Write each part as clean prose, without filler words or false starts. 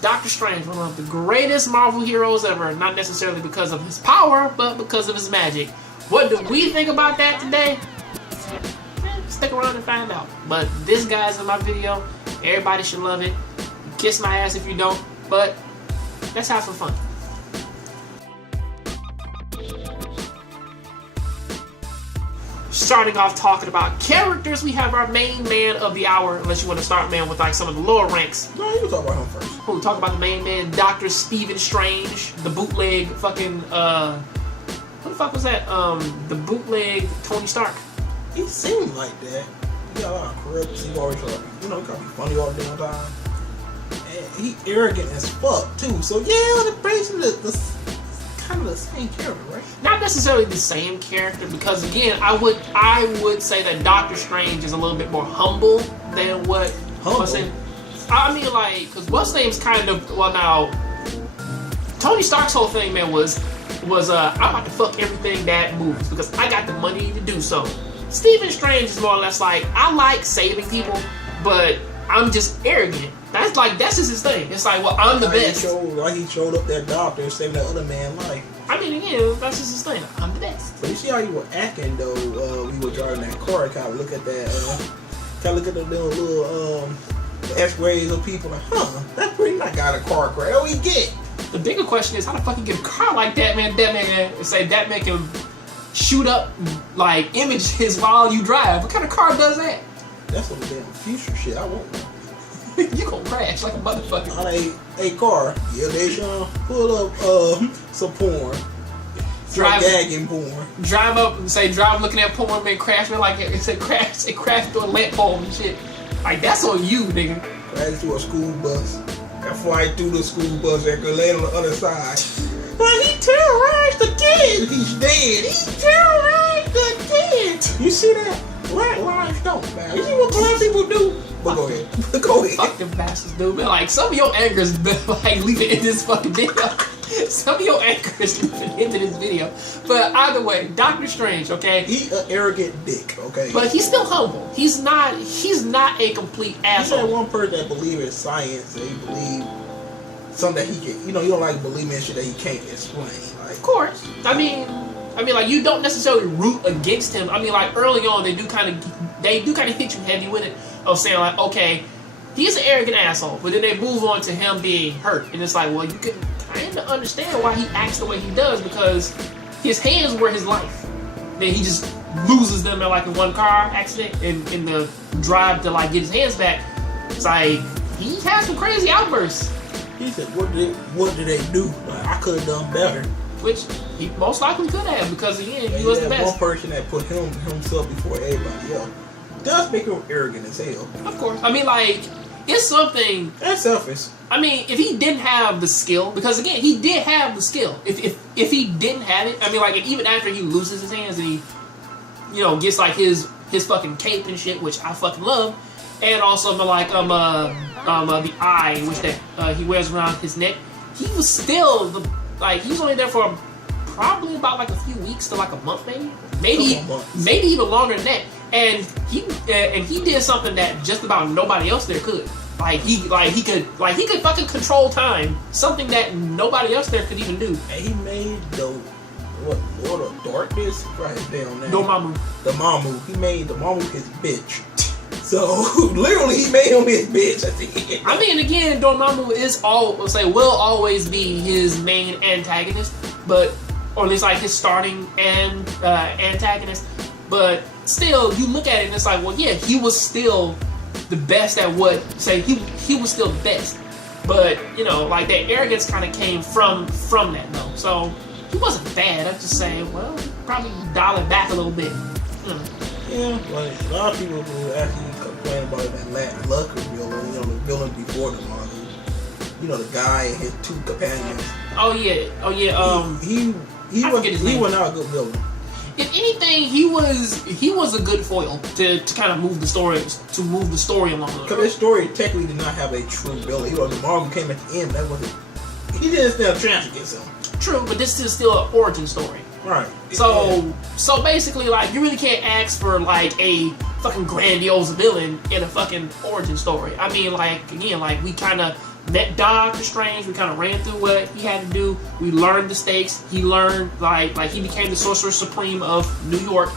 Doctor Strange, one of the greatest Marvel heroes ever, not necessarily because of his power, but because of his magic. What do we think about that today? Stick around and find out. But this guy's in my video. Everybody should love it. Kiss my ass if you don't, but let's have some fun. Starting off talking about characters, we have our main man of the hour, unless you want to start, man, with like some of the lower ranks. No, you can talk about him first. Who talk about the main man, Dr. Stephen Strange, the bootleg fucking what the fuck was that? The bootleg Tony Stark. He seemed like that. He got a lot of corrupts. He always like, he gotta be funny all the damn time. And he arrogant as fuck too. So yeah, the basically the kind of the same character, right? Not necessarily the same character, because again, I would say that Doctor Strange is a little bit more humble than what what's name. I mean, like, because what's name's kind of, well, now Tony Stark's whole thing, man, was I'm about to fuck everything that moves because I got the money to do so. Stephen Strange is more or less like, I like saving people, but I'm just arrogant. That's just his thing. It's like, well, I'm the best. He showed up that doctor and saving that other man's life. I mean, again, that's just his thing. I'm the best. But you see how you were acting though? We were driving that car. Kind of look at that. Kind of look at the little X-rays of people. Like, that pretty not got a car crash. Oh, he get. The bigger question is, how the fuck you get a car like that, man? That man say that man can shoot up like images while you drive. What kind of car does that? That's some damn future shit. I won't know. You gonna crash like a motherfucker. On a car. Yeah, Dayshawn, pull up some porn. Drive gagging porn. Drive up and say drive looking at porn, man, crash, man, like it said crash, it crashed through a lamp pole and shit. Like that's on you, nigga. Crash through a school bus. And fly through the school bus and could land on the other side. But he terrorized the kids. He's dead. He terrorized the kids. You see that? Black lives don't matter. You see what black people do? But go ahead. Go ahead. Fuck them bastards, dude. Man, like, some of your anger is like leaving in this fucking video. Some of your anger is leaving into this video. But either way, Doctor Strange, okay? He an arrogant dick, okay? But he's still humble. He's not a complete asshole. He's that one person that believes in science and he believes something that he can, you don't like believing in shit that he can't explain. Like, of course. I mean, like, you don't necessarily root against him. I mean, like, early on, they do kind of hit you heavy with it, of saying, like, okay, he's an arrogant asshole, but then they move on to him being hurt, and it's like, well, you can kind of understand why he acts the way he does, because his hands were his life. Then he just loses them in, like, a one car accident, in the drive to, like, get his hands back. It's like, he has some crazy outbursts. He said, what did they do? Like, I could have done better. Which he most likely could have, because again, he was the best. One person that put himself before everybody else does make him arrogant as hell. Of course. I mean, like, it's something. That's selfish. I mean, if he didn't have the skill, because again, he did have the skill. If he didn't have it, I mean, like, even after he loses his hands and he, gets like his fucking cape and shit, which I fucking love, and also like the eye, which that he wears around his neck, he was still he was only there for probably about like a few weeks to like a month, maybe even longer than that. And he did something that just about nobody else there could. He could fucking control time, something that nobody else there could even do. And he made Lord of Darkness right down there. Dormammu. He made Dormammu his bitch. So literally, he made him his bitch at the end. I mean, again, Dormammu will always be his main antagonist, or at least like his starting antagonist. But still, you look at it and it's like, well, yeah, he was still the best at he was still the best. But like that arrogance kind of came from that though. So he wasn't bad. I'm just saying, well, probably dial it back a little bit. Yeah, like a lot of people who actually complain about that Matt Lucker villain, the villain before the Marvel. The guy and his two companions. Oh yeah. He was not a good villain. If anything, he was a good foil to kind of move the story along. Because this story technically did not have a true villain. The Marvel came at the end, that wasn't. He didn't stand a chance against him. True, but this is still an origin story. Right. So basically, like, you really can't ask for like a fucking grandiose villain in a fucking origin story. I mean, like, again, like, we kind of met Doctor Strange. We kind of ran through what he had to do. We learned the stakes. He learned like he became the Sorcerer Supreme of New York,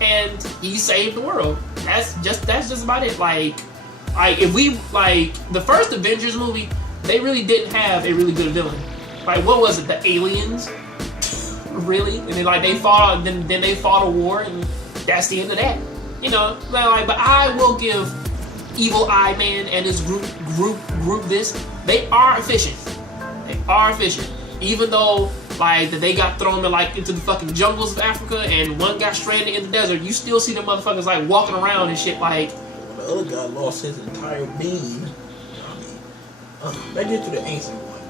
and he saved the world. That's just about it. Like if we like the first Avengers movie, they really didn't have a really good villain. Like what was it? The aliens, really? And then like they fought. Then they fought a war, and that's the end of that. You know, like, but I will give Evil Eye Man and his group this. They are efficient. They are efficient. Even though like that they got thrown into the fucking jungles of Africa and one got stranded in the desert, you still see the motherfuckers like walking around and shit like. The other guy lost his entire being. Let's get to the ancient one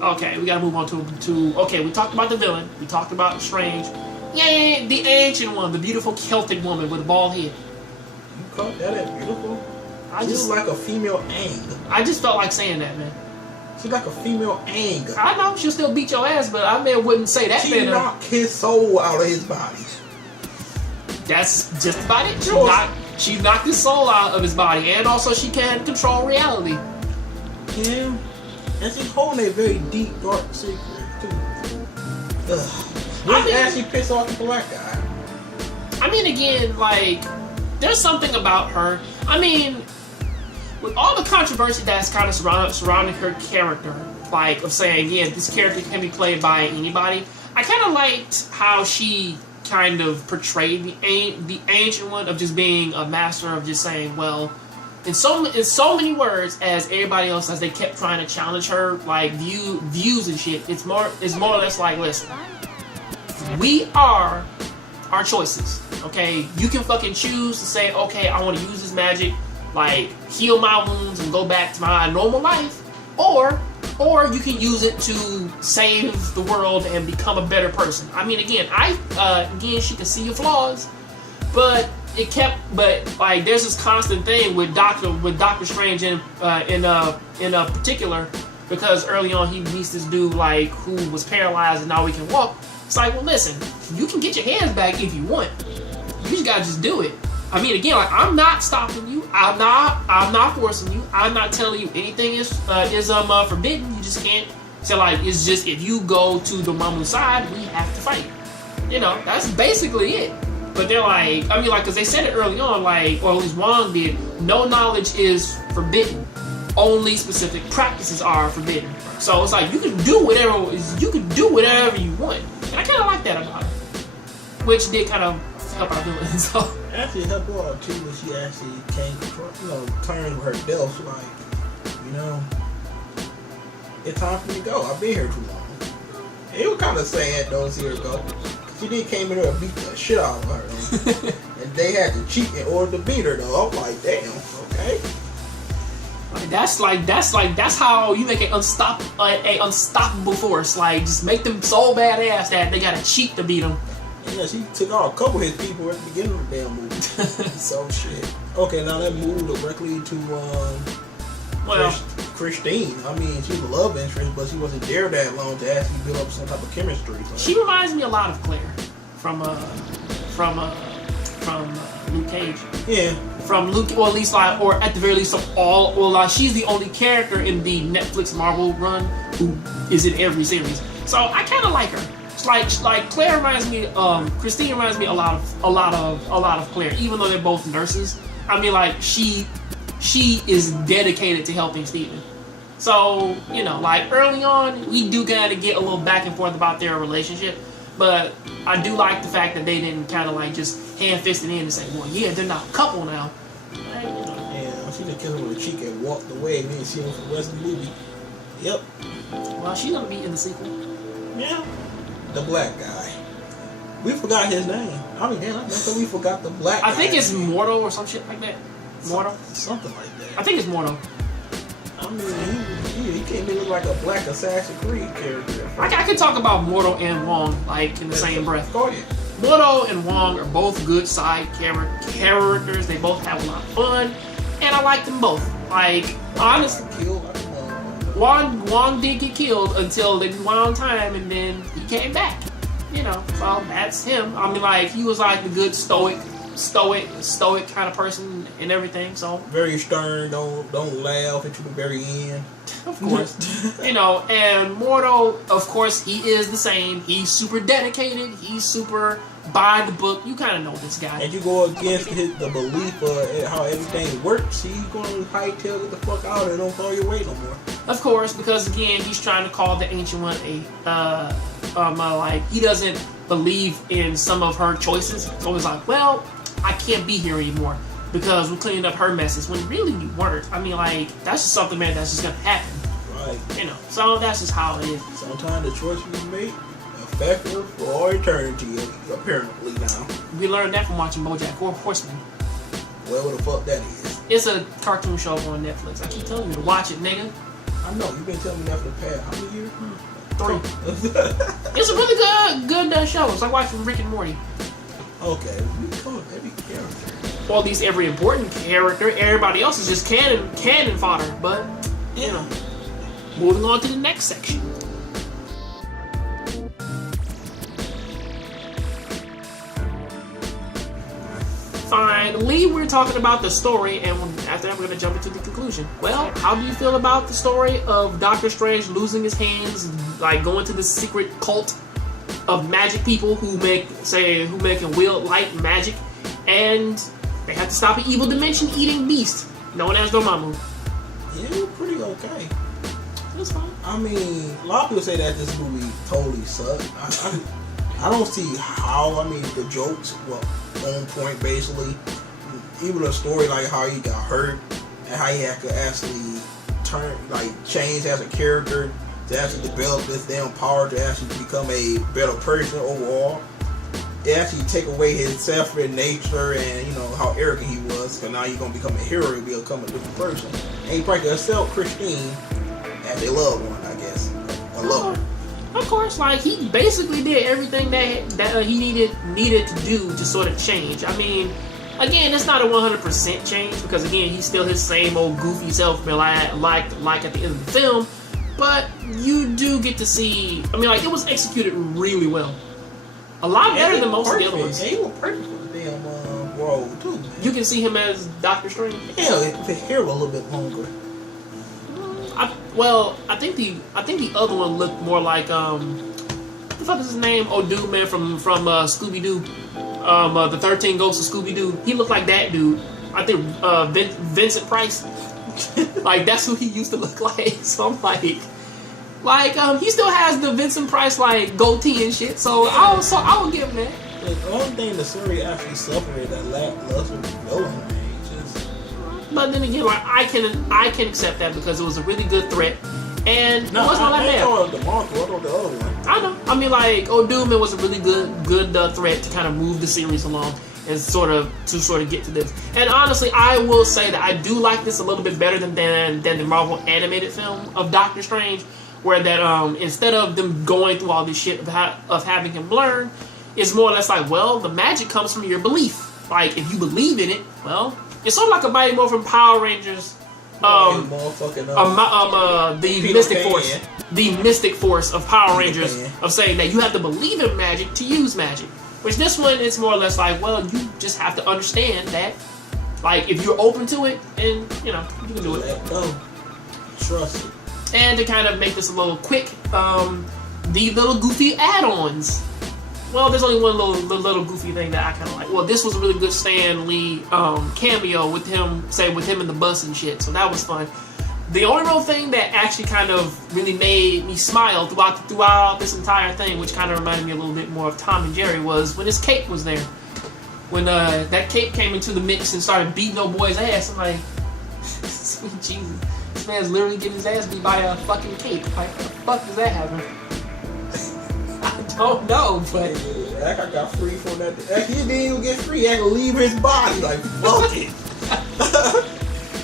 though. Okay, we gotta move on to. Okay, we talked about the villain. We talked about Strange. Yeah, the ancient one, the beautiful Celtic woman with a bald head. You call that beautiful? She's like a female Aang. I just felt like saying that, man. She's like a female Aang. I know she'll still beat your ass, but I wouldn't say that. She knocked his soul out of his body. That's just about it. She knocked his soul out of his body, and also she can control reality. Yeah, and she's holding a very deep, dark secret too. What actually pissed off the black guy? I mean, again, like there's something about her. I mean, with all the controversy that's kind of surrounding her character, like of saying, yeah, this character can be played by anybody. I kind of liked how she kind of portrayed the ancient one of just being a master of just saying, well, in so many words as everybody else, as they kept trying to challenge her like views and shit. It's more or less like, listen, we are our choices. Okay, you can fucking choose to say, okay, I want to use this magic, like heal my wounds and go back to my normal life, or you can use it to save the world and become a better person. I mean, again, she can see your flaws, but like there's this constant thing with Doctor Strange in particular, because early on he meets this dude like who was paralyzed and now he can walk. It's like, well, listen, you can get your hands back if you want. You just gotta just do it. I mean, again, like I'm not stopping you. I'm not forcing you. I'm not telling you anything is forbidden. You just can't. So like, it's just if you go to the Mamu side, we have to fight. You know, that's basically it. But they're like, I mean, like, because they said it early on, like, or at least Wong did, no knowledge is forbidden. Only specific practices are forbidden. So it's like you can do whatever you want. And I kind of like that about her, which did kind of help out doing it. So actually helped her out too when she actually came to turn her death. Like, it's time for me to go. I've been here too long. It was kind of sad though, see her go. She did came in there and beat the shit out of her, and they had to cheat in order to beat her though. I'm like, damn, okay. That's how you make an unstoppable force. Like, just make them so badass that they gotta cheat to beat them. Yeah, she took out a couple of his people at the beginning of the damn movie. So shit. Okay, now that moved directly to Christine. I mean, she's a love interest, but she wasn't there that long to actually build up some type of chemistry. So. She reminds me a lot of Claire from Luke Cage. Yeah. From Luke, or at least like, or at the very least, she's the only character in the Netflix Marvel run who is in every series. So I kind of like her. It's like Claire reminds me, Christine reminds me a lot of Claire, even though they're both nurses. I mean, like she is dedicated to helping Steven. So, like early on, we do gotta get a little back and forth about their relationship. But I do like the fact that they didn't kind of like just hand-fist it in and say, well, yeah, they're not a couple now. Like, Yeah, she just kissed him with a cheek and walked away and didn't see him for the rest of the movie. Yep. Well, she's gonna be in the sequel. Yeah. The black guy. We forgot his name. I mean, damn, I think we forgot the black guy. I think it's Mordo or some shit like that. Mordo? Something like that. I think it's Mordo. I mean, he can't even look like a black Assassin's Creed character. I could talk about Mordo and Wong like in the same breath. Go ahead. Mordo and Wong are both good side characters. They both have a lot of fun, and I like them both. Like, honestly, Wong did get killed until they rewound time, and then he came back. So that's him. I mean, like, he was like the good stoic kind of person and everything. So very stern. Don't laugh at you the very end. Of course. You know, and Mordo, of course, he is the same. He's super dedicated. He's super by the book. You kind of know this guy. And you go against the belief of how everything works, he's going to hightail it the fuck out and don't throw your weight no more. Of course, because again, he's trying to call the Ancient One like, he doesn't believe in some of her choices. So he's like, well, I can't be here anymore because we're cleaning up her messes, when really we weren't. I mean, like, that's just something, man, that's just gonna happen. Right. You know, so that's just how it is. Sometimes the choice we make effective for all eternity, apparently now. We learned that from watching BoJack Horseman. Whatever the fuck that is. It's a cartoon show on Netflix. I keep telling you to watch it, nigga. I know, you've been telling me that for the past how many years? 3. It's a really good show. It's like watching Rick and Morty. Okay, we call it every character. Well, at least every important character. Everybody else is just cannon fodder. But, you know, moving on to the next section. Finally, we're talking about the story, and after that, we're going to jump into the conclusion. Well, how do you feel about the story of Doctor Strange losing his hands, like going to this secret cult of magic people who can wield light magic, and they have to stop an evil dimension-eating beast known as Dormammu? Yeah, pretty okay. It's fine. I mean, a lot of people say that this movie totally sucked. I don't see how. I mean, the jokes were on point, basically. Even the story, like how he got hurt and how he had to actually change as a character to actually develop this damn power to actually become a better person overall. It actually take away his selfish nature and, you know, how arrogant he was, because now you're going to become a hero, you'll become a different person. And he probably accept Christine as a loved one, I guess. A lover. Of course, like, he basically did everything that he needed to do to sort of change. I mean, again, it's not a 100% change, because again, he's still his same old goofy self, like at the end of the film. But you do get to see, I mean, like, it was executed really well. A lot better than most of the other ones. Yeah, he was perfect for the damn role, too. Man. You can see him as Doctor Strange. Yeah, the hair a little bit longer. I think the other one looked more like what the fuck is his name? Oh, dude, man, from Scooby Doo, the 13 Ghosts of Scooby Doo. He looked like that dude. I think Vincent Price. Like, that's who he used to look like. So I'm like he still has the Vincent Price like goatee and shit. So I will give him that. The only thing the story actually suffered that lackluster villain. But then again, like, I can accept that because it was a really good threat, and it wasn't that bad. I thought the other one. I know. I mean, like, Doomman was a really good threat to kind of move the series along and sort of get to this. And honestly, I will say that I do like this a little bit better than the Marvel animated film of Doctor Strange, where that instead of them going through all this shit of having him learn, it's more or less like, well, the magic comes from your belief. Like, if you believe in it, well. It's sort of like a Mighty Morphin Power Rangers, the Mystic Force, the Mystic Force of Power Rangers, of saying that you have to believe in magic to use magic. Which this one, it's more or less like, well, you just have to understand that, like, if you're open to it, and you know, you can do it. Trust it. And to kind of make this a little quick, the little goofy add-ons. Well, there's only one little goofy thing that I kind of like. Well, this was a really good Stan Lee cameo with him in the bus and shit, so that was fun. The only real thing that actually kind of really made me smile throughout this entire thing, which kind of reminded me a little bit more of Tom and Jerry, was when his cape was there. When that cape came into the mix and started beating old boy's ass, I'm like, sweet Jesus, this man's literally getting his ass beat by a fucking cape. Like, how the fuck does that happen? I don't know, but that guy got free from that. He didn't even get free. He had to leave his body. Like, fuck it. I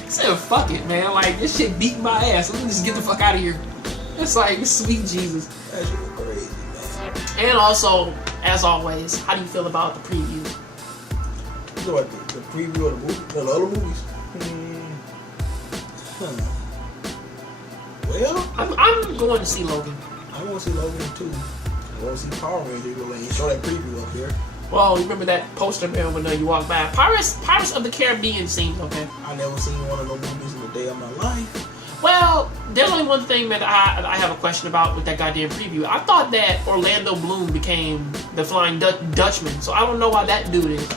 said, fuck it, man. Like, this shit beat my ass. Let me just get the fuck out of here. It's like, sweet Jesus. That shit was crazy, man. And also, as always, how do you feel about the preview? You know what, the preview of the other movies? Well, I'm going to see Logan. I want to see Logan too. I want to see Power Rangers. You saw that preview up there. Well, you remember that poster, man, when you walk by? Pirates of the Caribbean seems okay. I never seen one of those movies in the day of my life. Well, there's only one thing that I have a question about with that goddamn preview. I thought that Orlando Bloom became the Flying Dutchman, so I don't know why that dude is.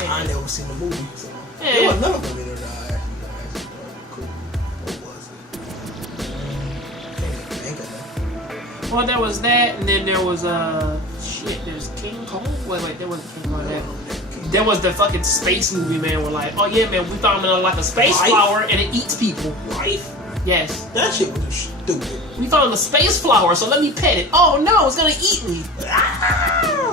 I never seen the movie, so Yeah. there was another one in there that I actually thought cool. What was it? Can't even think of it. Well, there was that, and then there was shit. There's King Kong. Wait, there wasn't King Kong. There was the fucking space movie, man. We're like, oh yeah, man, we found like a space flower and it eats people. Life? Yes. That shit was stupid. We found the space flower, so let me pet it. Oh no, it's gonna eat me.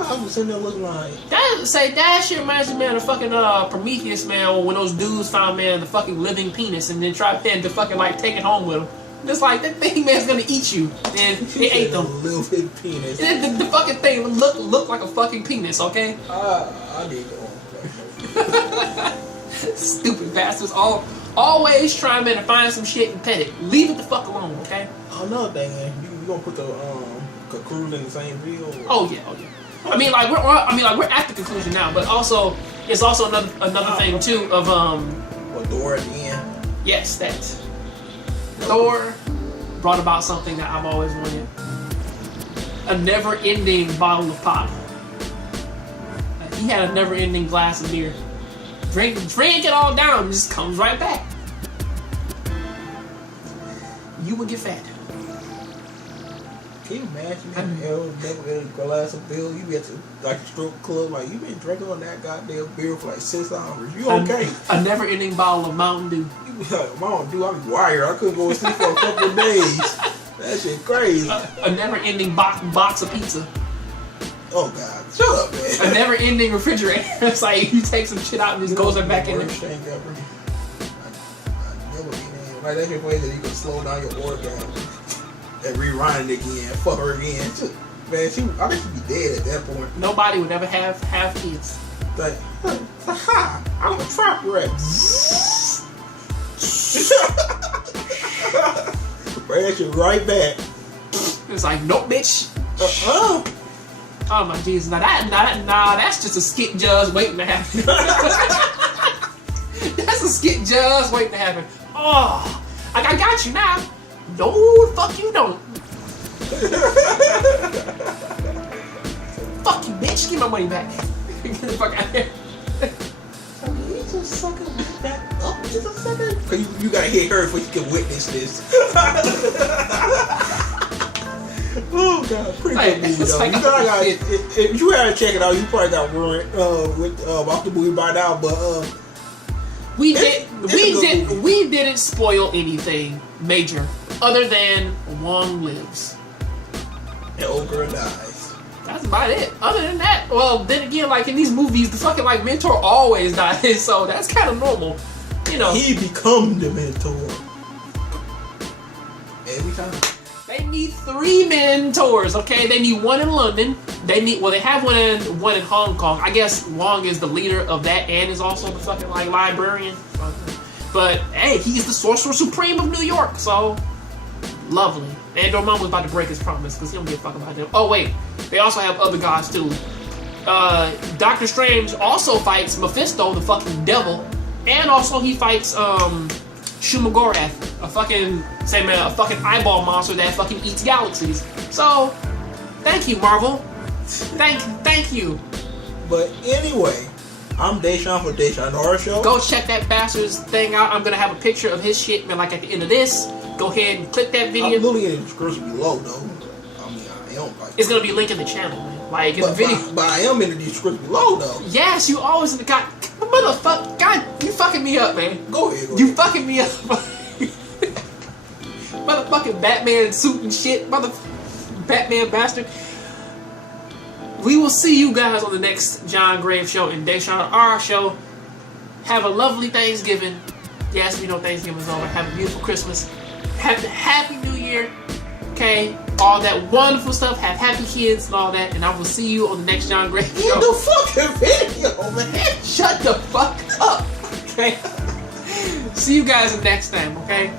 I was sitting there looking like that shit reminds me, man, of fucking Prometheus, man, when those dudes found, man, the fucking living penis and then tried to fucking like take it home with them. It's like that thing, man's gonna eat you, and it ate them. Living penis. The fucking thing looked like a fucking penis, okay? I need to go. Stupid bastards, always trying, man, to find some shit and pet it. Leave it the fuck alone, okay? Another thing, man, you gonna put the conclusion in the same video? Oh yeah. I mean, like we're at the conclusion now, but also it's also another thing too of What, Thor at the end? Yes, that Thor brought about something that I've always wanted: a never-ending bottle of pop. He had a never-ending glass of beer. Drink it all down, and just comes right back. You would get fat. Can you imagine never glass of beer? You get to like a strip club, like you been drinking on that goddamn beer for like 6 hours. You okay? A never-ending bottle of Mountain Dew. You be like, Mountain Dew, I'm wired. I couldn't go to sleep for a couple of days. That shit crazy. A never-ending box of pizza. Oh God, shut up, man. A never-ending refrigerator. It's like you take some shit out and just goes back in there. Worst thing ever. I never been in. Like that shit way that you can slow down your orgasm and rewind it again, fuck her again. Man, I think she'd be dead at that point. Nobody would ever have kids. Like, ha! I'm a trap rat. Bring that shit right back. It's like, nope, bitch. Oh my Jesus! Now that's just a skit just waiting to happen. That's a skit just waiting to happen. Oh, I got you now. No, fuck you don't. Fuck you, bitch. Give my money back. Get the fuck out of here. I mean, you just sucking that up just a second. Cause you gotta hit her before you can witness this. Oh God, pretty good movie though. Like, if you had to check it out, you probably got ruined off the movie by now. But we didn't spoil anything major other than Wong lives. And old girl dies. That's about it. Other than that, well, then again, like in these movies, the fucking like mentor always dies, so that's kind of normal, you know. He become the mentor every time. They need 3 mentors, okay? They need 1 in London. They have one in Hong Kong. I guess Wong is the leader of that and is also the fucking like librarian. But hey, he's the sorcerer supreme of New York, so lovely. And Dormammu was about to break his promise because he don't give a fuck about them. Oh wait, they also have other gods too. Doctor Strange also fights Mephisto, the fucking devil, and also he fights Shumagorath, a fucking eyeball monster that fucking eats galaxies. So, thank you, Marvel. Thank you. But anyway, I'm Dayshawn for DayshawnRShow. Go check that bastard's thing out. I'm gonna have a picture of his shit, man, like at the end of this. Go ahead and click that video. I'm literally in the description below, though. I mean, I am like. It's gonna be linked in the channel, man. Like in the video. But I am in the description below, though. Yes, you always in the motherfucker. God, you fucking me up, man. Go ahead. You fucking me up. Motherfucking Batman suit and shit. Batman bastard. We will see you guys on the next John Grave Show and DayshawnRShow. Have a lovely Thanksgiving. Yes, we know Thanksgiving's over. Have a beautiful Christmas. Happy New Year. Okay? All that wonderful stuff. Have happy kids and all that. And I will see you on the next John Grave Show. In the fucking video, man. Shut the fuck up. Okay? See you guys next time, okay?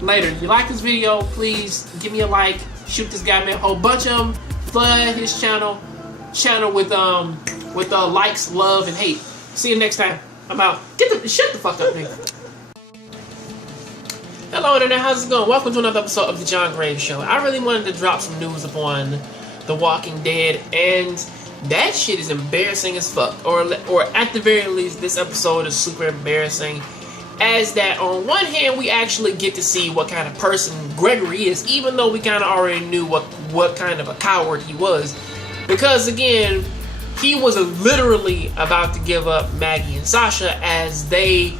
Later. If you like this video, please give me a like. Shoot this guy, man. A whole bunch of them. Flood his channel with likes, love, and hate. See you next time. I'm out. Shut the fuck up, nigga. Hello internet, how's it going? Welcome to another episode of the Jongravesshow. I really wanted to drop some news upon The Walking Dead, and that shit is embarrassing as fuck. Or at the very least, this episode is super embarrassing. As that, on one hand, we actually get to see what kind of person Gregory is, even though we kind of already knew what kind of a coward he was. Because again, he was literally about to give up Maggie and Sasha as they...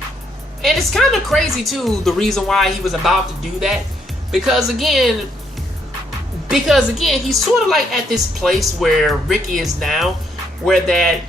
And it's kind of crazy too, the reason why he was about to do that. Because again, he's sort of like at this place where Ricky is now, where that